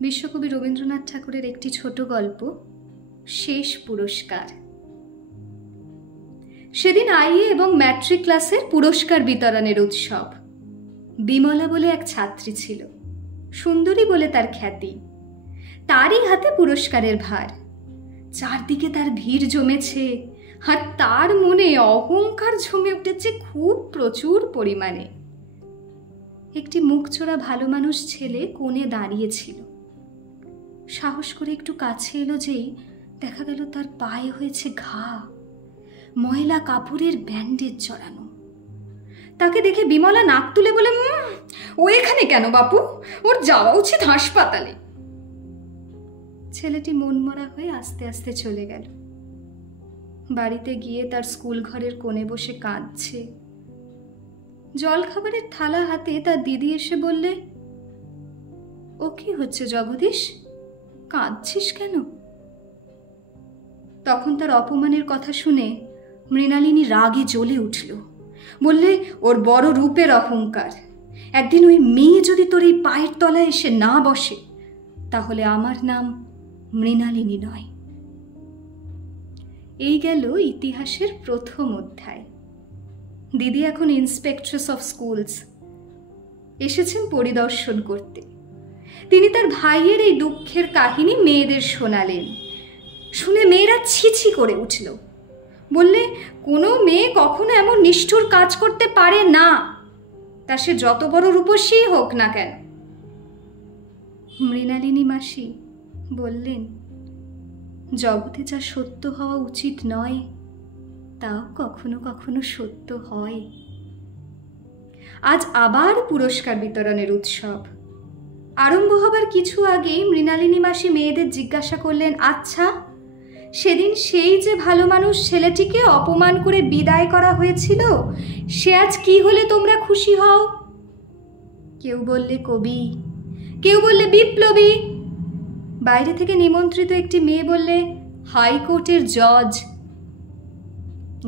বিশ্বকবি রবীন্দ্রনাথ ঠাকুরের একটি ছোট গল্প, শেষ পুরস্কার। সেদিন আইএ এবং ম্যাট্রিক ক্লাসের পুরস্কার বিতরণের উৎসব। বিমলা বলে এক ছাত্রী ছিল, সুন্দরী বলে তার খ্যাতি। তারই হাতে পুরস্কারের ভার। চারদিকে তার ভিড় জমেছে, আর তার মনে অহংকার জমে উঠেছে খুব প্রচুর পরিমাণে। একটি মুখচোরা ভালো মানুষ ছেলে কোণে দাঁড়িয়েছিল। সাহস করে একটু কাছে এলো যেই দেখা গেল তার পায়ে হয়েছে ঘা, ময়লা কাপড়ের ব্যান্ডেজ জড়ানো। তাকে দেখে বিমলা নাক তুলে বলে, ও এখানে কেন বাপু? ওর যাওয়া উচিত হাসপাতালে। ছেলেটি মনমরা হয়ে আস্তে আস্তে চলে গেল। বাড়িতে গিয়ে তার স্কুল ঘরের কোণে বসে কাঁদছে। জলখাবারের থালা হাতে তার দিদি এসে বললে, ও কি হচ্ছে জগদীশ, কাঁদছিস কেন? তখন তার অপমানের কথা শুনে মৃণালিনী রাগে জ্বলে উঠল। বললে, ওর বড় রূপের অহংকার। একদিন ওই মেয়ে যদি তোর এই পায়ের তলায় এসে না বসে, তাহলে আমার নাম মৃণালিনী নয়। এই গেল ইতিহাসের প্রথম অধ্যায়। দিদি এখন ইন্সপেক্ট্রেস অফ স্কুলস, এসেছেন পরিদর্শন করতে। তিনি তার ভাইয়ের এই দুঃখের কাহিনী মেয়েদের শোনালেন। শুনে মেয়েরা ছিছি করে উঠল। বললে, কোনো মেয়ে কখনো এমন নিষ্ঠুর কাজ করতে পারে না, তা সে যত বড় রূপসী হোক না কেন। মৃণালিনী মাসি বললেন, জগতে যা সত্য হওয়া উচিত নয়, তাও কখনো কখনো সত্য হয়। আজ আবার পুরস্কার বিতরণের উৎসব। আরম্ভ হবার কিছু আগেই মৃণালিনী মাসি মেয়েদের জিজ্ঞাসা করলেন, আচ্ছা, সেদিন সেই যে ভালো মানুষ ছেলেটিকে অপমান করে বিদায় করা হয়েছিল, সে আজ কি হলে তোমরা খুশি হও? কেউ বললে কবি, কেউ বললে বিপ্লবী। বাইরে থেকে নিমন্ত্রিত একটি মেয়ে বললে হাইকোর্টের জজ।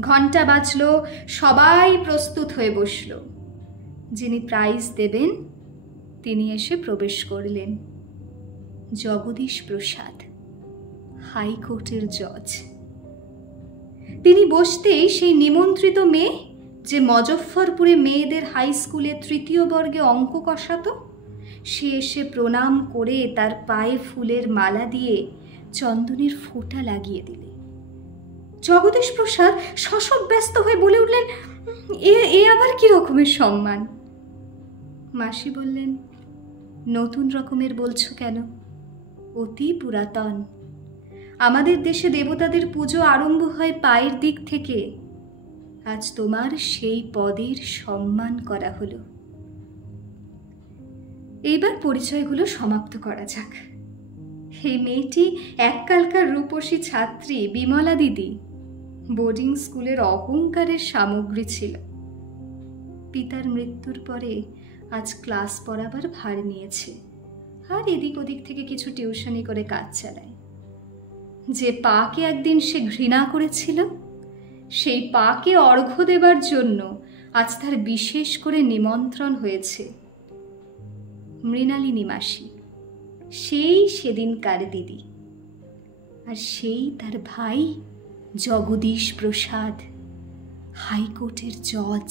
ঘণ্টা বাজল, সবাই প্রস্তুত হয়ে বসল। যিনি প্রাইজ দেবেন তিনি এসে প্রবেশ করলেন। জগদীশ প্রসাদ, হাইকোর্টের জজ। তিনি বসতেই সেই নিমন্ত্রিত মেয়ে, যে মজফ্ফরপুরে মেয়েদের হাই স্কুলে তৃতীয় বর্গে অঙ্ক কষাতো, সে এসে প্রণাম করে তার পায়ে ফুলের মালা দিয়ে চন্দনের ফোঁটা লাগিয়ে দিলে। জগদীশ প্রসাদ শশব ব্যস্ত হয়ে বলে উঠলেন, এ আবার কি রকমের সম্মান? মাসি বললেন, নতুন রকমের বলছো কেন? অতি পুরাতন। আমাদের দেশে দেবতাদের পুজো আরম্ভ হয় পায়ের দিক থেকে। আজ তোমার সেই পদের সম্মান করা হলো। এইবার পরিচয়গুলো সমাপ্ত করা যাক। এই মেয়েটি এককালকার রূপসী ছাত্রী বিমলা দিদি, বোর্ডিং স্কুলের অহংকারের সামগ্রী ছিল। পিতার মৃত্যুর পরে আজ ক্লাস পড়াবার ভার নিয়েছে, আর এদিক ওদিক থেকে কিছু টিউশনি করে কাজ চালায়। যে পাকে একদিন সে ঘৃণা করেছিল, সেই পাকে অর্ঘ্য দেবার জন্য আজ তার বিশেষ করে নিমন্ত্রণ হয়েছে। মৃণালিনী মাসি, সেই সেদিনকার দিদি, আর সেই তার ভাই জগদীশ প্রসাদ, হাইকোর্টের জজ।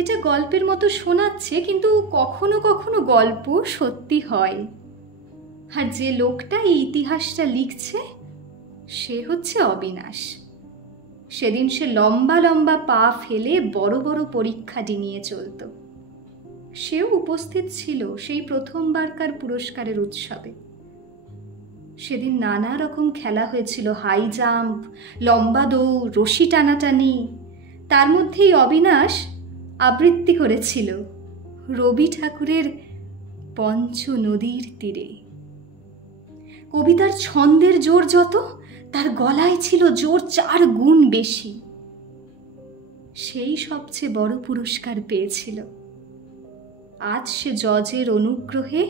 এটা গল্পের মতো শোনাচ্ছে, কিন্তু কখনো কখনো গল্প সত্যি হয়। আর যে লোকটা এই ইতিহাসটা লিখছে, সে হচ্ছে অবিনাশ। সেদিন সে লম্বা লম্বা পা ফেলে বড় বড় পরীক্ষাটি নিয়ে চলত। সেও উপস্থিত ছিল সেই প্রথমবারকার পুরস্কারের উৎসবে। সেদিন নানা রকম খেলা হয়েছিল, হাই জাম্প, লম্বা দৌড়, রশি টানাটানি। তার মধ্যেই অবিনাশ আবৃত্তি করেছিল রবি ঠাকুরের পঞ্চ নদীর তীরে। কবিতার ছন্দের জোর যত, তার গলায় ছিল জোর 4 গুণ বেশি। সেই সবচেয়ে বড় পুরস্কার পেয়েছিল। আজ সে জজের অনুগ্রহে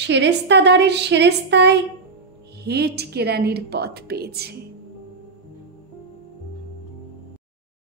সেরেস্তাদারের সেরেস্তায় হেড কেরানির পদ পেয়েছে।